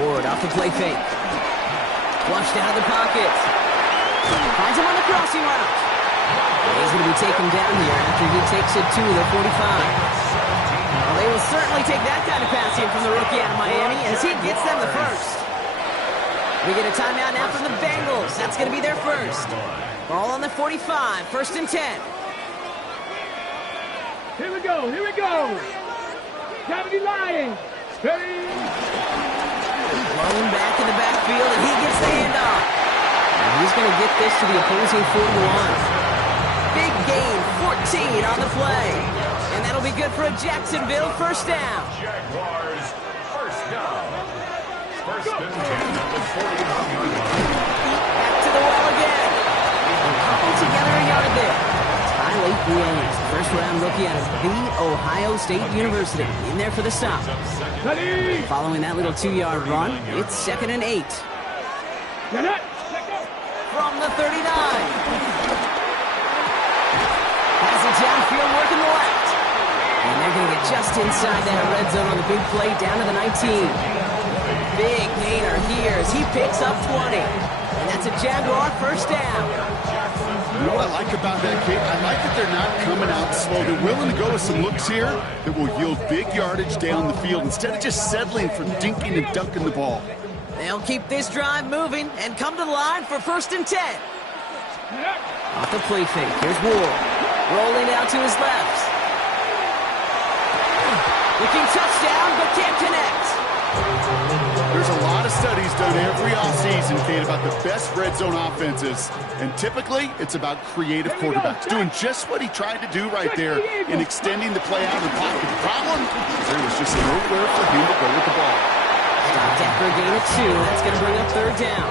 Ward off the play fake. Flushed out of the pocket. Finds him on the crossing route. He's going to be taken down here after he takes it to the 45. Well, they will certainly take that kind of passing from the rookie out of Miami as he gets them the first. We get a timeout now from the Bengals. That's going to be their first. Ball on the 45, 1st and 10. Here we go, here we go. Cavity Lions. Steady. Blown back in the backfield, and he gets the handoff. And he's going to get this to the opposing 41. Big gain, 14 on the play. And that'll be good for a Jacksonville first down. Jaguars first down. First and 10 at the 41-yard line. Back to the well again. And coupled together a yard there. Tyler Williams, first-round rookie out of The Ohio State University. In there for the stop. Following that little 2-yard run, it's 2nd and 8. From the 39. Has it downfield working the left. And they're going to get just inside that red zone on the big play down to the 19. Big gainer here as he picks up 20. And that's a Jaguar first down. You know what I like about that, kid? I like that they're not coming out slow. They're willing to go with some looks here that will yield big yardage down the field instead of just settling for dinking and dunking the ball. They'll keep this drive moving and come to the line for 1st and 10. Off the play fake. Here's Ward. Rolling out to his left. Looking touchdown, but can't connect. There's a lot of studies done every offseason, Kate, about the best red zone offenses. And typically, it's about creative quarterbacks doing just what he tried to do right there in extending the play out of the pocket. The problem is there was just nowhere for him to go with the ball. Stopped after a gain of 2. That's going to bring up 3rd down.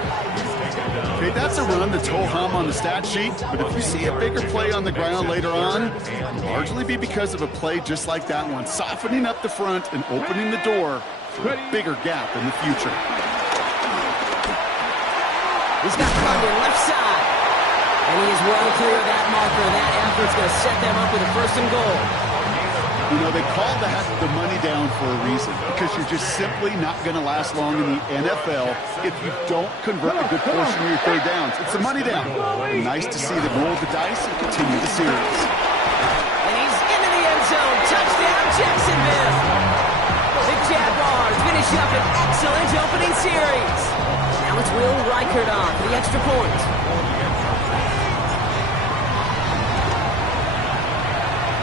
Okay, that's a run that's ho-hum on the stat sheet, but if you see a bigger play on the ground later on, it'll largely be because of a play just like that one, softening up the front and opening the door for a bigger gap in the future. He's got London left side. And he is well clear of that marker. That effort's going to set them up with a 1st and goal. You know, they call that the money down for a reason, because you're just simply not going to last long in the NFL if you don't convert a good portion of your 3rd downs. It's the money down. And nice to see them roll the dice and continue the series. And he's into the end zone. Touchdown, Jacksonville. The Jaguars finish up an excellent opening series. Now it's Will Reichert on for the extra point.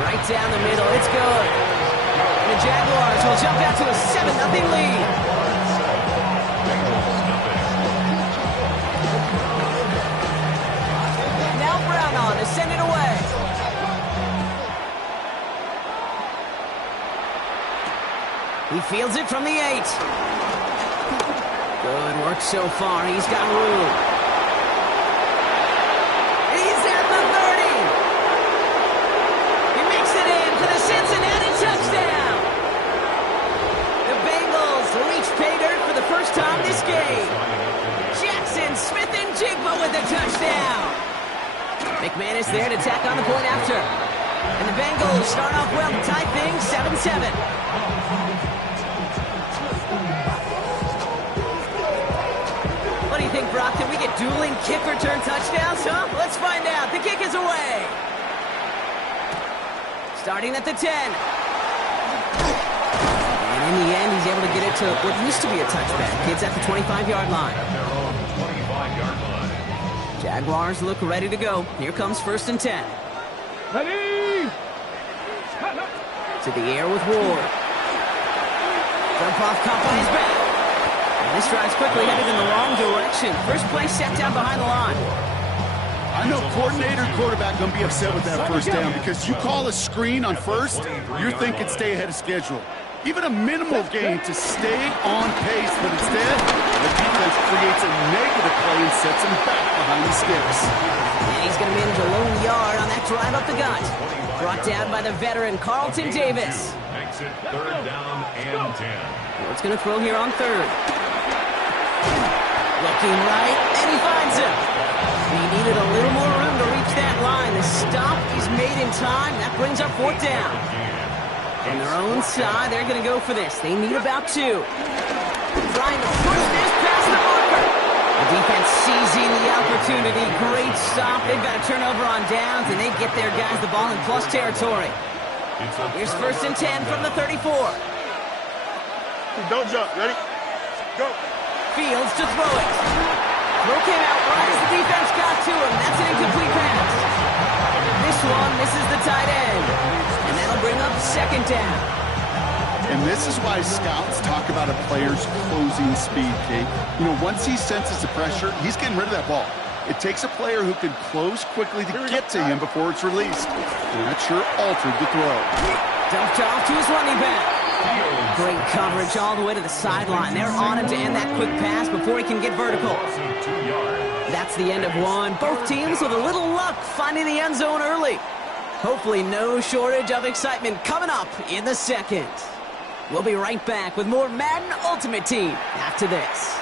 Right down the middle, it's good. And the Jaguars will jump out to a 7-0 lead. Now Brown on to send it away. He fields it from the 8. Good work so far, he's got room. Cincinnati touchdown! The Bengals reach pay dirt for the first time this game. Jackson Smith-Njigba with a touchdown. McManus there to tack on the point after. And the Bengals start off well to tie things 7-7. What do you think, Brock? Can we get dueling kick return touchdowns, huh? Let's find out. The kick is away. Starting at the 10. And in the end, he's able to get it to what used to be a touchback. Kids at the 25-yard line. Jaguars look ready to go. Here comes 1st and 10. Ready! To the air with Ward. Jump off caught by his back. And this drive's quickly headed in the wrong direction. First play set down behind the line. I know coordinator and quarterback going to be upset with that 1st down because you call a screen on 1st, you're thinking stay ahead of schedule. Even a minimal gain to stay on pace, but instead, the defense creates a negative play and sets him back behind the sticks. And he's going to manage a lone yard on that drive up the gut. Brought down by the veteran Carlton Davis. Makes it 3rd down and 10. What's going to throw here on 3rd? Looking right, and he finds him. He needed a little more room to reach that line. The stop is made in time. That brings up 4th down. On their own side, they're going to go for this. They need about 2. Trying to put seizing the opportunity. Great stop. They've got a turnover on downs, and they get their guys the ball in plus territory. Here's 1st and 10 from the 34. Don't jump. Ready? Go. Fields to throw it. Throw came out right as the defense got to him. That's an incomplete pass. This one misses the tight end. And that'll bring up 2nd down. And this is why scouts talk about a player's closing speed, Kate. You know, once he senses the pressure, he's getting rid of that ball. It takes a player who can close quickly to get to him before it's released. And that sure altered the throw. Dumped off to his running back. Great coverage all the way to the sideline. They're on him to end that quick pass before he can get vertical. That's the end of one. Both teams with a little luck finding the end zone early. Hopefully no shortage of excitement coming up in the 2nd. We'll be right back with more Madden Ultimate Team after this.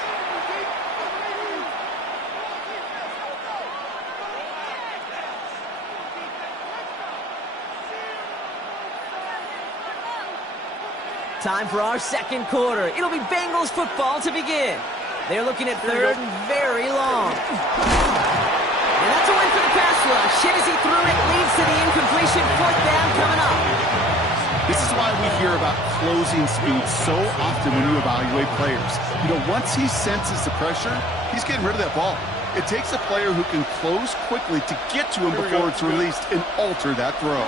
Time for our 2nd quarter. It'll be Bengals football to begin. They're looking at 3rd and very long. And that's a win for the pass rush. Hit as he threw it, leads to the incompletion. 4th down coming up. This is why we hear about closing speed so often when you evaluate players. You know, once he senses the pressure, he's getting rid of that ball. It takes a player who can close quickly to get to him before it's released and alter that throw.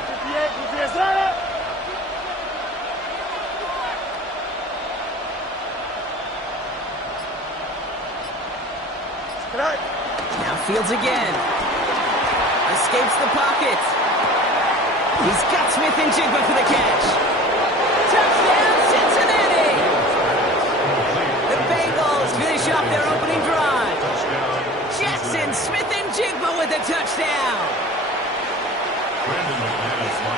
Now Fields again. Escapes the pocket. He's got Smith and Jigba for the catch. Touchdown, Cincinnati! The Bengals finish off their opening drive. Jackson, Smith and Jigba with a touchdown.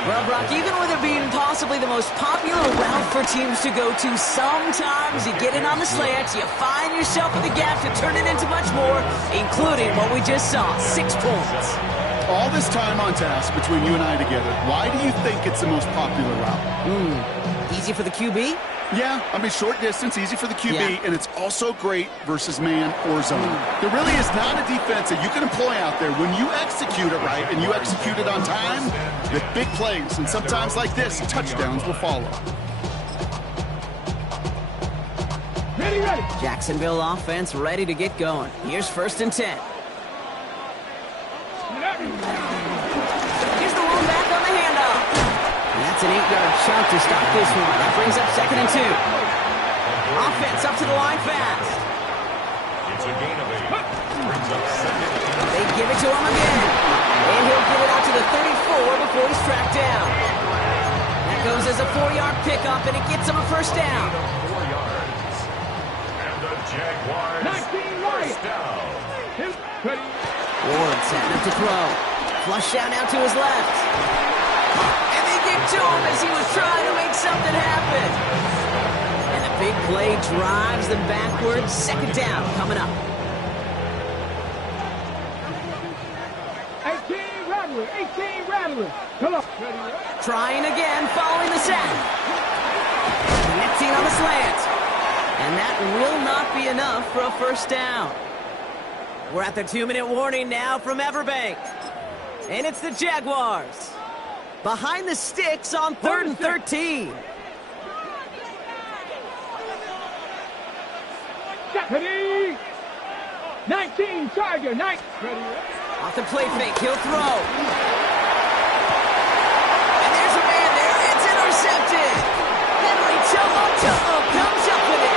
Well, Brock, even with it being possibly the most popular route for teams to go to, sometimes you get in on the slants, you find yourself with a gap to turn it into much more, including what we just saw, 6 points. All this time on task between you and I together, why do you think it's the most popular route? Easy for the QB? Yeah, I mean, short distance, easy for the QB, and it's also great versus man or zone. There really is not a defense that you can employ out there. When you execute it right and you execute it on time, with big plays, and sometimes like this, touchdowns will follow. Ready. Jacksonville offense ready to get going. Here's 1st and 10. Here's the one back on the handoff. And that's an 8-yard chunk to stop this one. That brings up 2nd and 2. Offense up to the line fast. It's a gain of 8. Brings up 2nd. They give it to him again. And he'll get it out to the 34 before he's tracked down. That goes as a 4-yard pickup, and it gets him a 1st down. 4 yards. And the Jaguars 19 right. 1st down. Ward setting up to throw. Flush down out to his left. And they get to him as he was trying to make something happen. And the big play drives them backwards. 2nd down coming up. 18 rattler. Come on. Trying again, following the sack. Connecting on the slant. And that will not be enough for a 1st down. We're at the 2-minute warning now from Everbank. And it's the Jaguars. Behind the sticks on 3rd and 13. Ready. 19 Charger. Ready. Off the play fake, he'll throw. And there's a man there. It's intercepted. Henry Chomo comes up with it.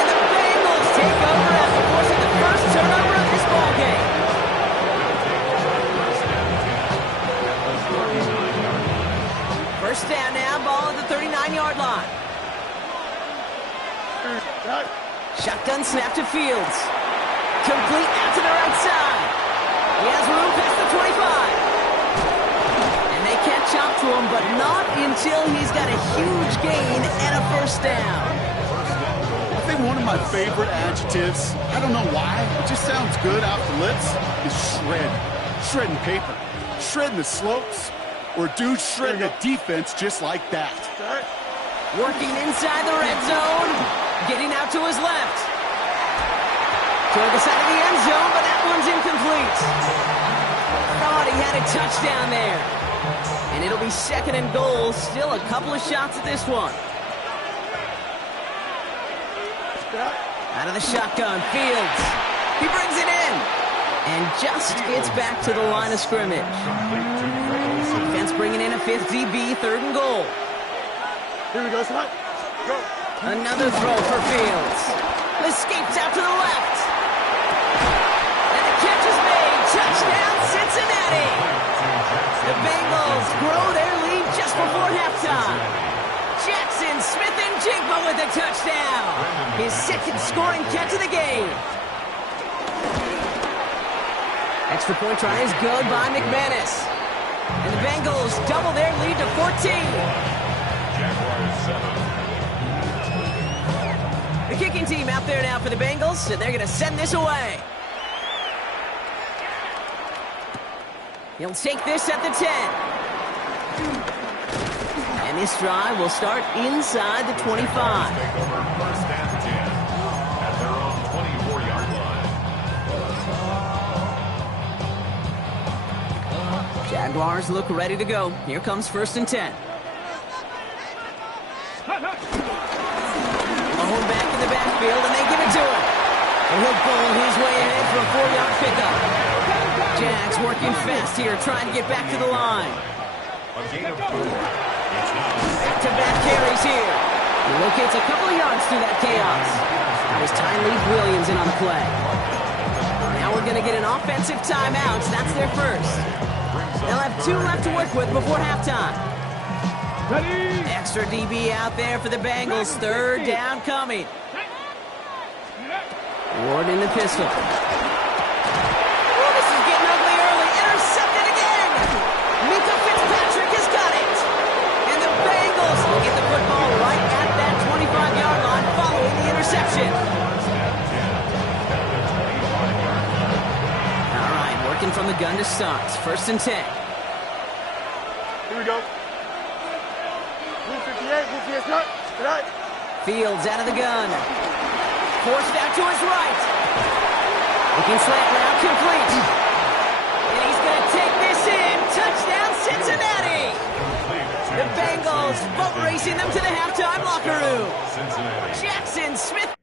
And the Bengals take over after forcing the first turnover of this ballgame. First down now, ball at the 39-yard line. Shotgun snap to Fields. Complete out to the right side. He has room past the 25. And they catch up to him, but not until he's got a huge gain and a 1st down. I think one of my favorite adjectives, I don't know why, it just sounds good off the lips, is shred. Shredding paper. Shredding the slopes. Or dude shredding a defense just like that. Working inside the red zone. Getting out to his left. Toward the side of the end zone, but complete. Thought he had a touchdown there. And it'll be 2nd and goal. Still a couple of shots at this one. Out of the shotgun, Fields. He brings it in. And just gets back to the line of scrimmage. Defense bringing in a 5th DB, 3rd and goal. Here we go, son. Go. Another throw for Fields. Escapes out to the left. And the catch is made. Touchdown, Cincinnati. The Bengals grow their lead just before halftime. Jackson Smith-Njigba with a touchdown. His 2nd scoring catch of the game. Extra point try is good by McManus. And the Bengals double their lead to 14. The kicking team out there now for the Bengals, and they're going to send this away. He'll take this at the 10. And this drive will start inside the 25. First and 10 at their own 24-yard line. Jaguars look ready to go. Here comes 1st and 10. Mahone back in the backfield, and they give it to him. And he'll bowl his way ahead for a 4-yard pickup. Jags working fast here, trying to get back to the line. A gain of 4. Back-to-back carries here. He locates a couple of yards through that chaos. That was Tyreek Williams in on the play. Now we're going to get an offensive timeout. That's their first. They'll have 2 left to work with before halftime. Ready. Extra DB out there for the Bengals. 3rd down coming. Ward in the pistol. Oh, this is getting ugly early. Intercepted again. Mika Fitzpatrick has got it. And the Bengals will get the football right at that 25-yard line following the interception. All right, working from the gun to start. 1st and 10. Here we go. Move 58, move 58, cut. Cut. Fields out of the gun. Forced out to his right. Looking slant route complete. And he's going to take this in. Touchdown, Cincinnati. The Bengals boat racing them to the halftime locker room. Jackson Smith.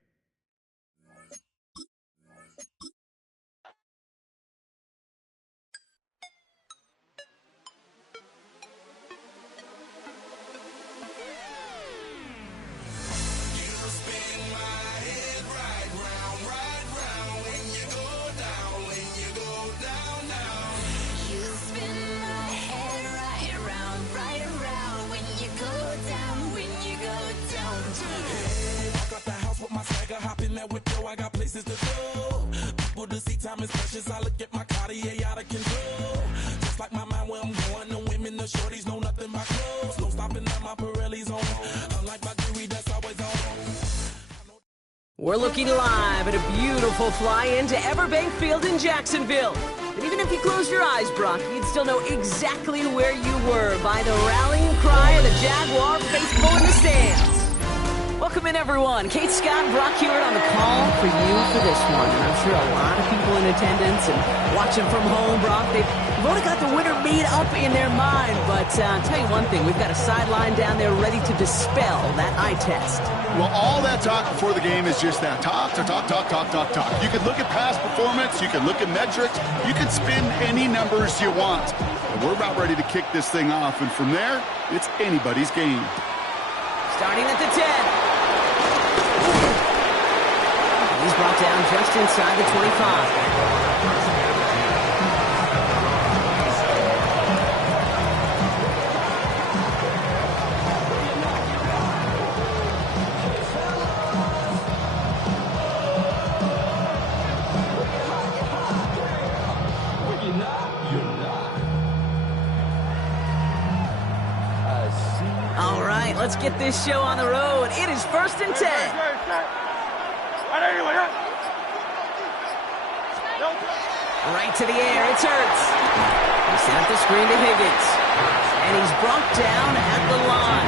I got places to go. People to see, time is precious. I look at my Cartier out of control. Just like my mind where I'm going. The women, the shorties know nothing but clothes. No stopping at my Pirelli's on. Unlike my jewelry that's always on. We're looking live at a beautiful fly-in to Everbank Field in Jacksonville. And even if you close your eyes, Brock, you'd still know exactly where you were by the rallying cry of the Jaguar faithful in the stands. Welcome in, everyone. Kate Scott, Brock Hewitt on the call for you for this one. And I'm sure a lot of people in attendance and watching from home, Brock, they've already got the winner made up in their mind. But I'll tell you one thing, we've got a sideline down there ready to dispel that eye test. Well, all that talk before the game is just that. Talk. You can look at past performance. You can look at metrics. You can spin any numbers you want. And we're about ready to kick this thing off. And from there, it's anybody's game. Starting at the 10. He's brought down just inside the 25. All right, let's get this show on the road. It is 1st and 10. Right to the air, it's Hurts. He sent up the screen to Higgins. And he's brought down at the line.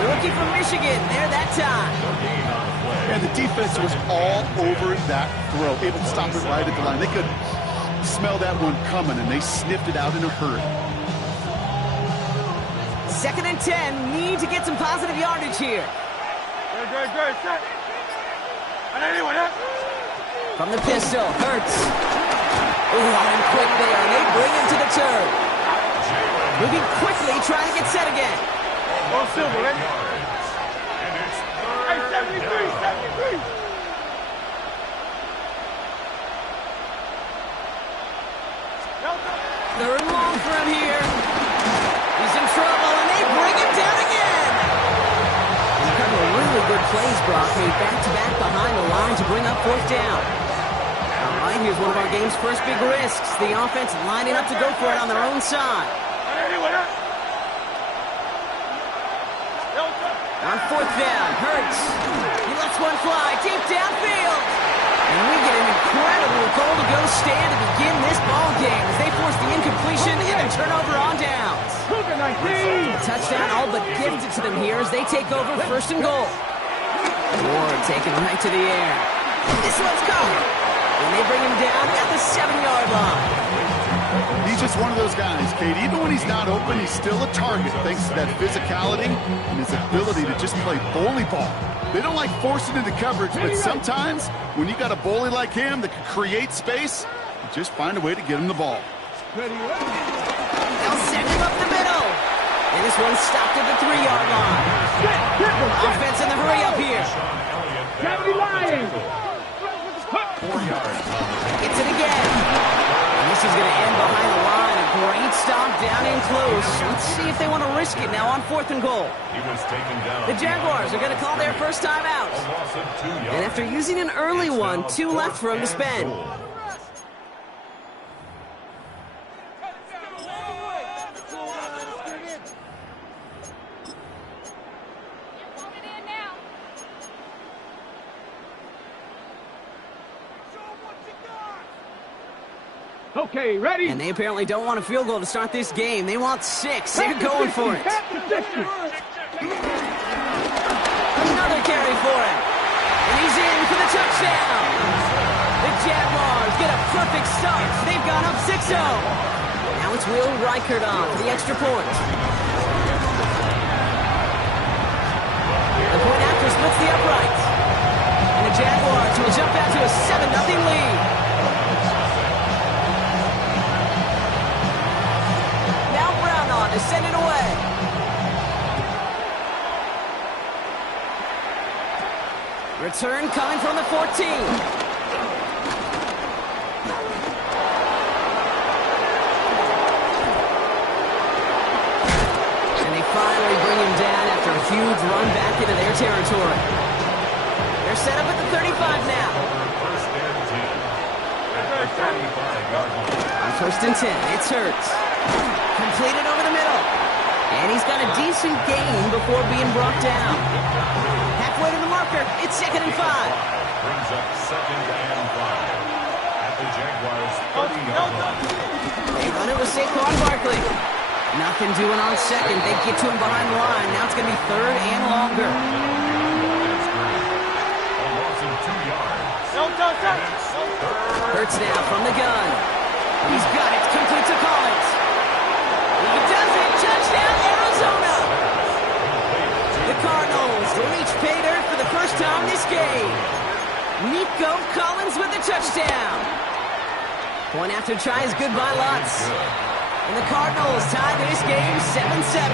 The rookie from Michigan, there that time. Gain on the play. And the defense was all over that throw, able to stop it right at the line. They could smell that one coming, and they sniffed it out in a hurry. 2nd and 10. Need to get some positive yardage here. Good. Set. From the pistol, Hurts. Ooh, and quick there, and they bring him to the turf. Moving quickly, trying to get set again. Go Silver, ready? Hey, 73. 3rd and long for him here. He's in trouble, and they bring him down again. And a couple of really good plays, Brock, made back-to-back behind the line to bring up 4th down. All right, here's one of our game's first big risks. The offense lining up to go for it on their own side. On 4th down, Hurts. He lets one fly deep downfield. And we get an incredible goal-to-go stand to begin this ball game as they force the incompletion and a turnover on downs. Touchdown all but gifted to them here as they take over 1st and goal. Ward taken right to the air. This one's caught. And they bring him down at the 7-yard line. He's just one of those guys, Kate. Even when he's not open, he's still a target thanks to that physicality and his ability to just play bully ball. They don't like forcing into coverage, but sometimes when you got a bully like him that can create space, you just find a way to get him the ball. They'll send him up the middle. And this one's stopped at the 3-yard line. Offense in the hurry up here. Gets it again. And this is going to end behind the line. A great stop down in close. Let's see if they want to risk it now on 4th and goal. The Jaguars are going to call their first time out. And after using an early one, 2 left for him to spend. Okay, ready? And they apparently don't want a field goal to start this game. They want 6. They're going for it. Another carry for him. And he's in for the touchdown. The Jaguars get a perfect start. They've gone up 6-0. Now it's Will Reichert on for the extra point. The point after splits the uprights. And the Jaguars will jump out to a 7-0 lead. To send it away. Return coming from the 14. And they finally bring him down after a huge run back into their territory. They're set up at the 35 now. On 1st and 10, it's Hurts. Completed over the middle. And he's got a decent gain before being brought down. Halfway to the marker. It's 2nd and 5. Brings up 2nd and 5 at the Jaguars' 30-yard line. They run it with Saquon Barkley. Nothing doing on 2nd. They get to him behind the line. Now it's going to be 3rd and longer. A loss of 2 yards. Hurts now from the gun. He's got it. Complete to Collins. He does it. Touchdown, Arizona. The Cardinals reach pay dirt for the first time this game. Nico Collins with the touchdown. Point after try is good by Lutz. And the Cardinals tie this game 7-7.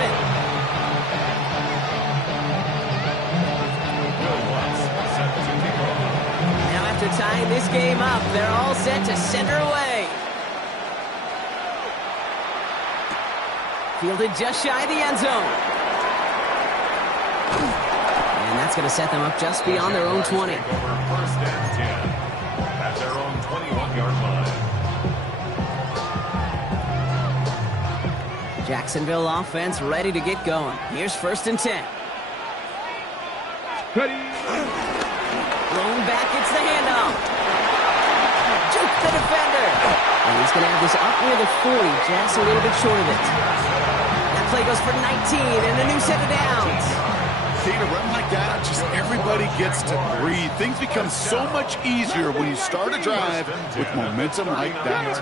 After tying this game up, they're all set to center away. Fielded just shy of the end zone. And that's going to set them up just beyond their own 20. 1st and 10 at their own 21-yard line. Jacksonville offense ready to get going. Here's 1st and 10. Ready. Thrown back, it's the handoff. Juke the defender. And he's going to have this up near the 40, just a little bit short of it. That play goes for 19 and a new set of downs. Kate, a run like that, just everybody gets to breathe. Things become so much easier when you start a drive with momentum like that.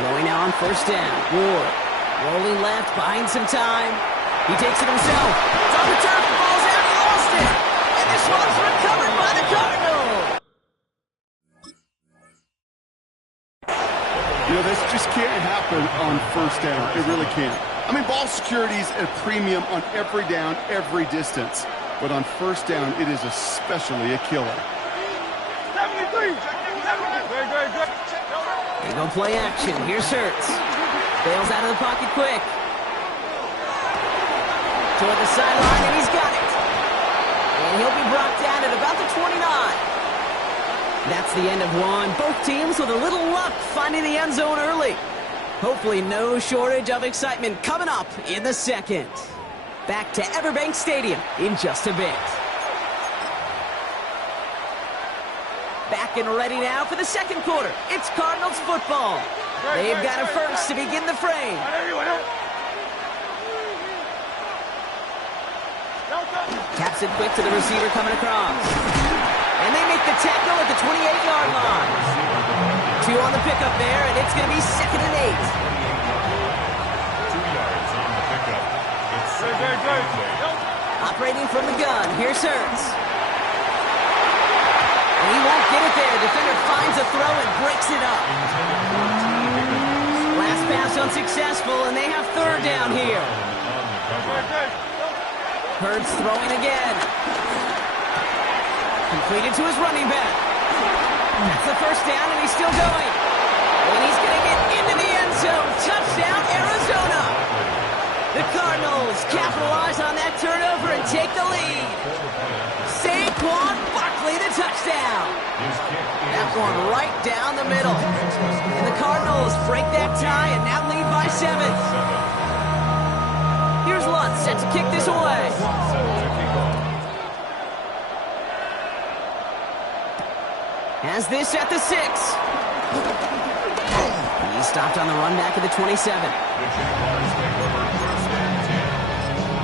Throwing now on first down. Ward rolling left, buying some time. He takes it himself. It's on the turf, falls out, he lost it. And this one's recovered by the Cardinals. You know, this just can't happen on first down. It really can't. I mean, ball security is a premium on every down, every distance. But on first down, it is especially a killer. 73. Good. They go play action. Here's Hurts. Bails out of the pocket quick. Toward the sideline, and he's got it. And he'll be brought down at about the 29. That's the end of one. Both teams with a little luck finding the end zone early. Hopefully no shortage of excitement coming up in the second. Back to Everbank Stadium in just a bit. Back and ready now for the second quarter. It's Cardinals football. They've got a first to begin the frame. Taps it quick to the receiver coming across. And they make the tackle at the 28-yard line. 2 on the pickup there, and it's going to be 2nd and 8. 2 yards on the pickup. It's Operating from the gun, here's Hurts. And he won't get it there. Defender finds a throw and breaks it up. Last pass unsuccessful, and they have third down here. Hurts throwing again. Completed to his running back. That's the first down, and he's still going. And he's going to get into the end zone. Touchdown, Arizona. The Cardinals capitalize on that turnover and take the lead. Saquon Barkley, the touchdown. That one right down the middle. And the Cardinals break that tie and now lead by 7. Here's Lutz set to kick this away. Has this at the 6. He's stopped on the run back at the 27. The Jaguars take over first and 10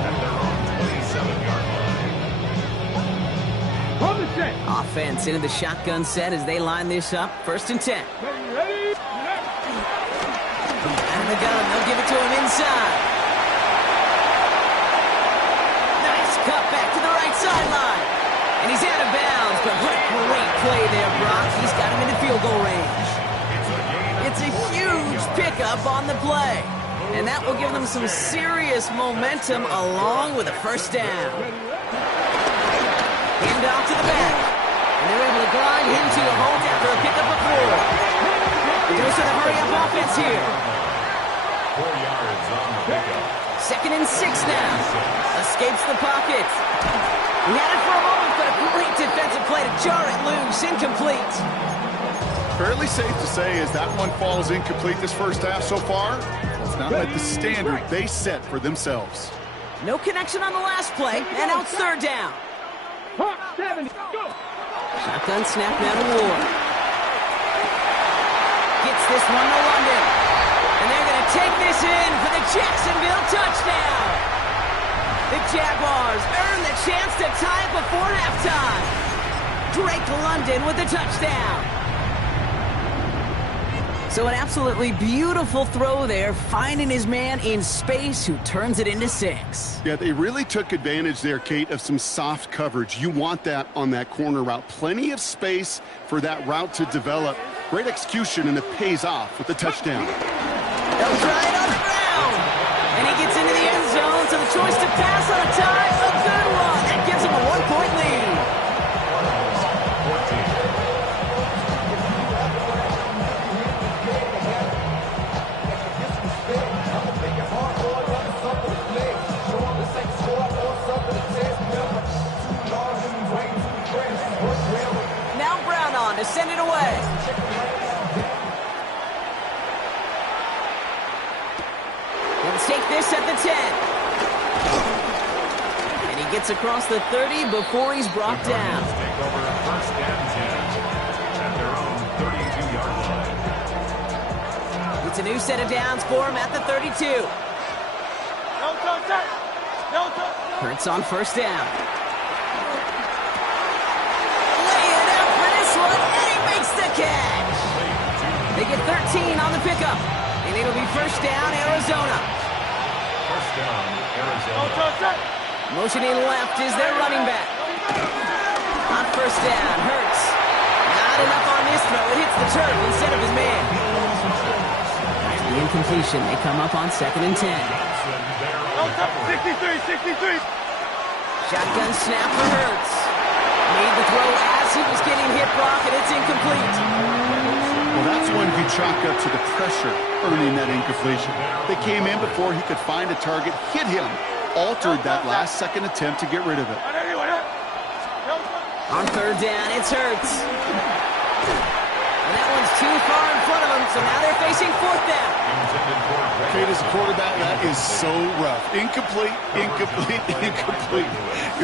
at their own 27-yard line. Hold the set. Offense into the shotgun set as they line this up. 1st and 10. Ready? Out of the gun, they'll give it to him inside. Nice cut back to the right sideline. And he's out of bounds, but what a great play there, Brock. He's got him into field goal range. It's a huge pickup on the play. And that will give them some serious momentum along with a first down. Hand off to the back. And they're able to grind him to a hold after a pickup of 4. Goes to the hurry-up offense here. 4 yards on the pickup. 2nd and 6 now. Escapes the pocket. He had it for a moment, but a great defensive play to jar it loose. Incomplete. Fairly safe to say as that one falls incomplete this first half so far, it's not met the standard they set for themselves. No connection on the last play, and now it's third down. Hawk 70. Go. Shotgun snap now to Ward. Gets this one to London. And they're going to take this in for the Jacksonville touchdown. The Jaguars earn the chance to tie it before halftime. Drake London with the touchdown. So an absolutely beautiful throw there, finding his man in space who turns it into 6. Yeah, they really took advantage there, Kate, of some soft coverage. You want that on that corner route. Plenty of space for that route to develop. Great execution, and it pays off with the touchdown. They'll try it on the ground. And he gets into the end zone, so the choice to pass on a tie, a good one. That gives him a 1-point lead. Now Brown on to send it away. He'll take this at the 10. And he gets across the 30 before he's brought down. Take over first and 10 at their own 32-yard line. It's a new set of downs for him at the 32. Hurts on first down. Laying out for this one, and he makes the catch. They get 13 on the pickup, and it'll be first down, Arizona. First down, Arizona. Motioning left is their running back. On first down, Hurts. Not enough on this throw. It hits the turf instead of his man. After the incompletion, they come up on 2nd and 10. 63. Shotgun snap for Hurts. Made the throw as he was getting hit, Brock, and it's incomplete. Well, that's one you chalk up to the pressure earning that incompletion. They came in before he could find a target, hit him, altered that last-second attempt to get rid of it. On 3rd down, it's Hurts. And that one's too far in front of him, so now they're facing 4th down. Kate, as a quarterback, that is so rough. Incomplete. You're going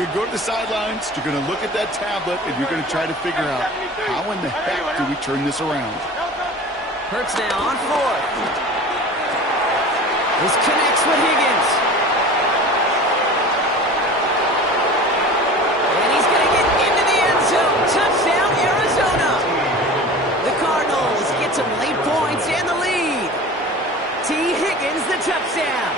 to go to the sidelines, you're going to look at that tablet, and you're going to try to figure out how in the heck do we turn this around. Hurts now on 4th. This connects with Higgins. And he's going to get into the end zone. Touchdown, Arizona. The Cardinals get some late points and the lead. T. Higgins, the touchdown.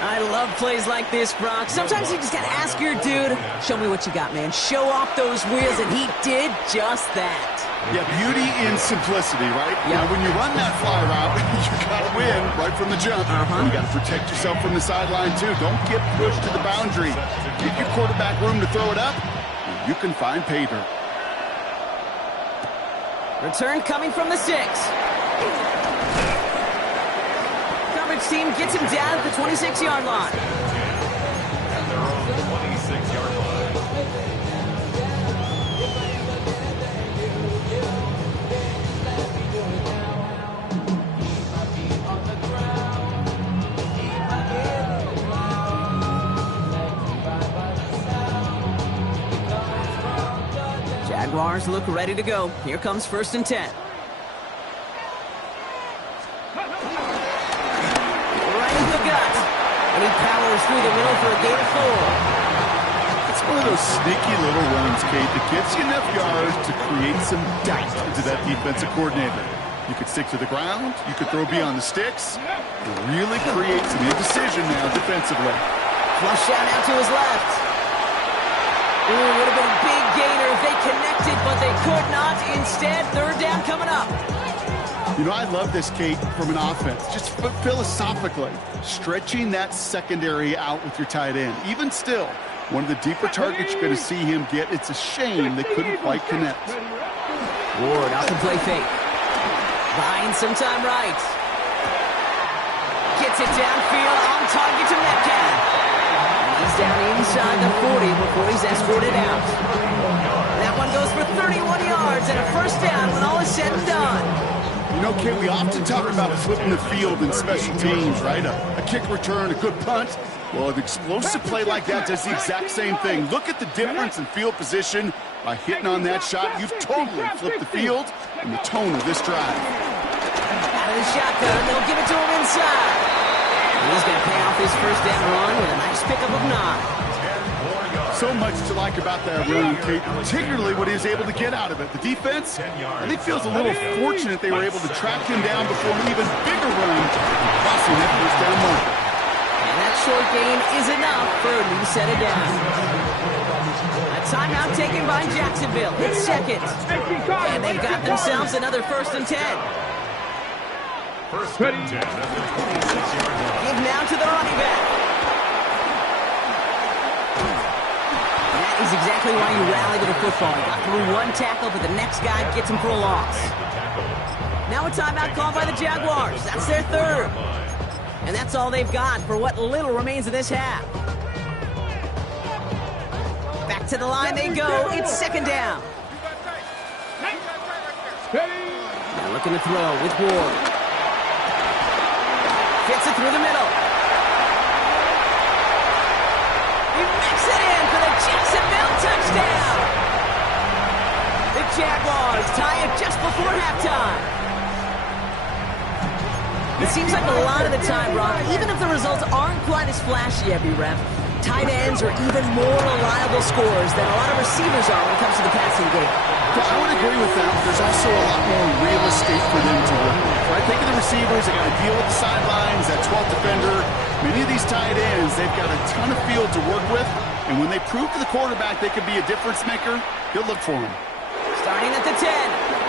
I love plays like this, Brock. Sometimes you just got to ask your dude, show me what you got, man. Show off those wheels, and he did just that. Yeah, beauty in simplicity, right? Yeah. Now, when you run that fly route, you got to win right from the jump. You got to protect yourself from the sideline, too. Don't get pushed to the boundary. Give your quarterback room to throw it up, and you can find pay dirt. Return coming from the 6. Coverage team gets him down at the 26-yard line. At their own 26-yard line. Jaguars look ready to go. Here comes 1st and 10. And he powers through the middle for a gain of 4. It's one of those sneaky little runs, Kate, that gives you enough yards to create some doubt into that defensive coordinator. You could stick to the ground, you could throw beyond the sticks, and really create some indecision now defensively. Flush down out to his left. Ooh, would have been a big gainer if they connected, but they could not. Instead, 3rd down coming up. You know, I love this, Kate, from an offense. Just philosophically, stretching that secondary out with your tight end. Even still, one of the deeper targets you're going to see him get. It's a shame they couldn't quite connect. Ward out to play fake. Buying some time right. Gets it downfield on target to Metcalf. And he's down inside the 40 before he's escorted out. That one goes for 31 yards and a 1st down when all is said and done. You know, Kate, we often talk about flipping the field in special teams, right? A kick return, a good punt. Well, an explosive play like that does the exact same thing. Look at the difference in field position. By hitting on that shot, you've totally flipped the field and the tone of this drive. Out of the shotgun, they'll give it to him inside. And he's going to pay off his 1st down run with a nice pickup of 9. So much to like about that run, Kate, particularly what he was able to get out of it. The defense, I think, feels a little fortunate they were able to track him down before an even bigger run, crossing that 1st down marker. And that short gain is enough for a new set of downs. A timeout taken by Jacksonville. It's 2nd. And they've got themselves another 1st and 10. 1st and 10 at the 26-yard line. Give now to the running back. Is exactly why you rally to the football. You got through one tackle, but the next guy gets him for a loss. Now a timeout called by the Jaguars. That's their 3rd. And that's all they've got for what little remains of this half. Back to the line they go. It's 2nd down. Now looking to throw with Ward. Gets it through the middle. He makes it in for the Jacksonville touchdown. The Jaguars tie it just before halftime. It seems like a lot of the time, Brock, even if the results aren't quite as flashy every rep, tight ends are even more reliable scorers than a lot of receivers are when it comes to the passing game. Well, I would agree with that. There's also a lot more real estate for them to work with, right? Think of the receivers. They got to deal with the sidelines, that 12th defender. Many of these tight ends, they've got a ton of field to work with. And when they prove to the quarterback they could be a difference maker, he'll look for him. Starting at the 10.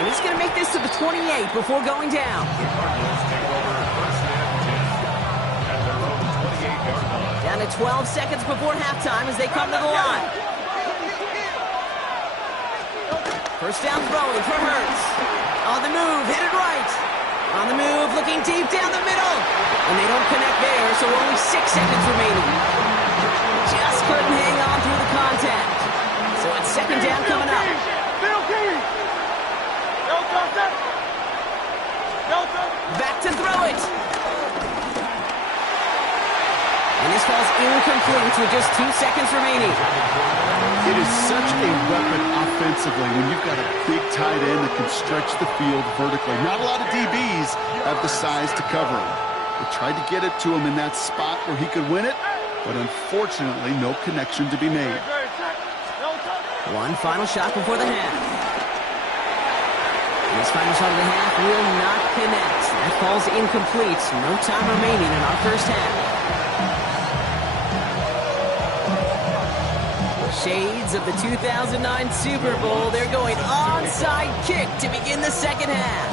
And he's going to make this to the 28 before going down. Cardinals take over first and 10 at their own 28-yard line. Down to 12 seconds before halftime as they come to the line. First down throwing for Hurts. On the move, hit it right. On the move, looking deep down the middle. And they don't connect there, so only 6 seconds remaining. Just couldn't hang on through the contact. So it's second down coming up. Back to throw it. And this falls incomplete with just 2 seconds remaining. It is such a weapon offensively when you've got a big tight end that can stretch the field vertically. Not a lot of DBs have the size to cover him. They tried to get it to him in that spot where he could win it, but unfortunately, no connection to be made. One final shot before the half. This final shot of the half will not connect. That falls incomplete. No time remaining in our first half. Shades of the 2009 Super Bowl. They're going onside kick to begin the second half.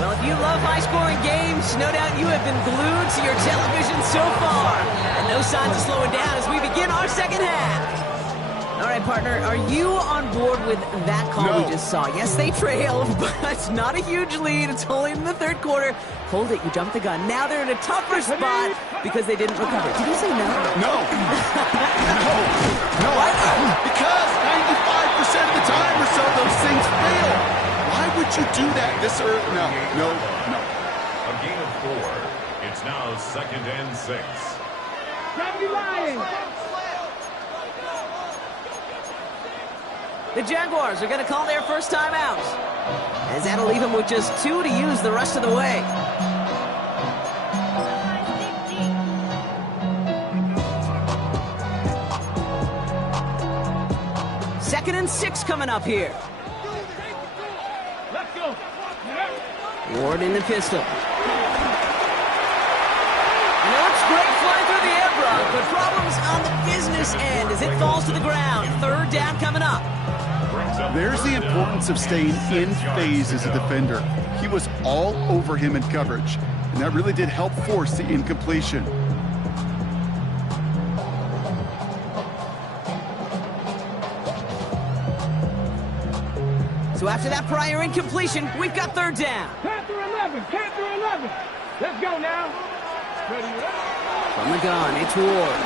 Well, if you love high-scoring games, no doubt you have been glued to your television so far. And no signs of slowing down as we begin our second half. All right, partner, are you on board with that call we just saw? Yes, they trail, but it's not a huge lead. It's only in the third quarter. Hold it, you jumped the gun. Now they're in a tougher spot because they didn't recover. Did you say no? No. No. Because 95% of the time or so, those things fail. Why would you do that this early? No. A gain of 4. It's now second and 6. K.o.b.e Lions. The Jaguars are going to call their first time out, as that'll leave them with just 2 to use the rest of the way. Second and 6 coming up here. Let's go. Ward in the pistol. Looks great flying through the air, Brock, but problems on the business end as it falls to the ground. Third down coming up. There's the importance of staying in phase as a defender. He was all over him in coverage, and that really did help force the incompletion. So after that prior incompletion, we've got third down. Panther 11. Let's go now. Ready up. From the gun, it's Ward.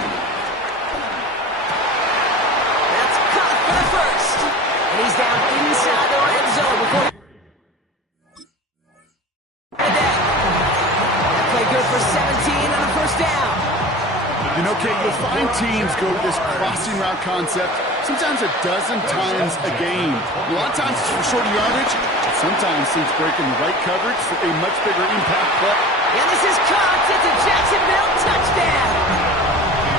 That's caught for the first. And he's down inside the red zone before that play good for 17 and a first down. You know, Kate, you'll find teams go to this crossing route concept sometimes a dozen times a game. A lot of times it's for shorter yardage, but sometimes teams breaking the right coverage for a much bigger impact play. And this is caught. It's a Jacksonville touchdown.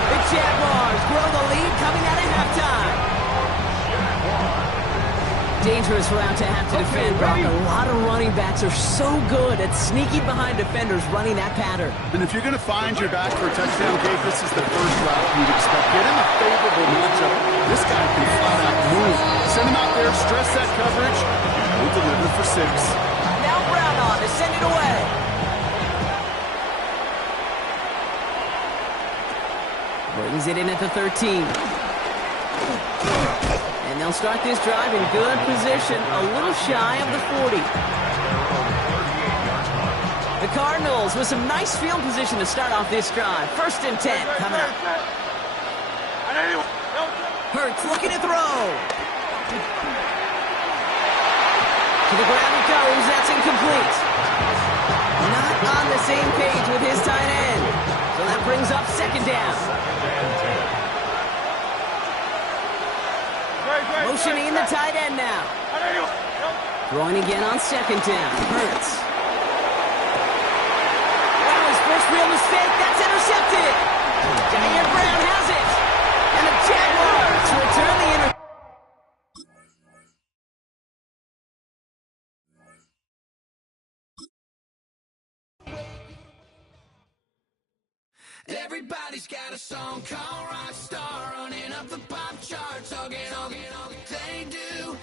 The Jaguars grow the lead coming out of halftime. Dangerous route to have to defend, Brock. A lot of running backs are so good at sneaking behind defenders running that pattern. And if you're going to find your back for a touchdown, Gabe, this is the first route you'd expect. Get in a favorable matchup. This guy can flat out move. Send him out there, stress that coverage, and he'll deliver for 6. Now Brown on to send it away. Brings it in at the 13. And they'll start this drive in good position, a little shy of the 40. The Cardinals with some nice field position to start off this drive. First and 10 coming up. Hurts looking to throw. To the ground it goes. That's incomplete. Not on the same page with his tight end. So that brings up second down. motioning the tight end now. Throwing again on second down. Hurts. Wow, his first real mistake. That's intercepted. Jair Brown has it. And the Jaguars return the interception. Everybody's got a song called Rockstar, running up the pop charts, all they do.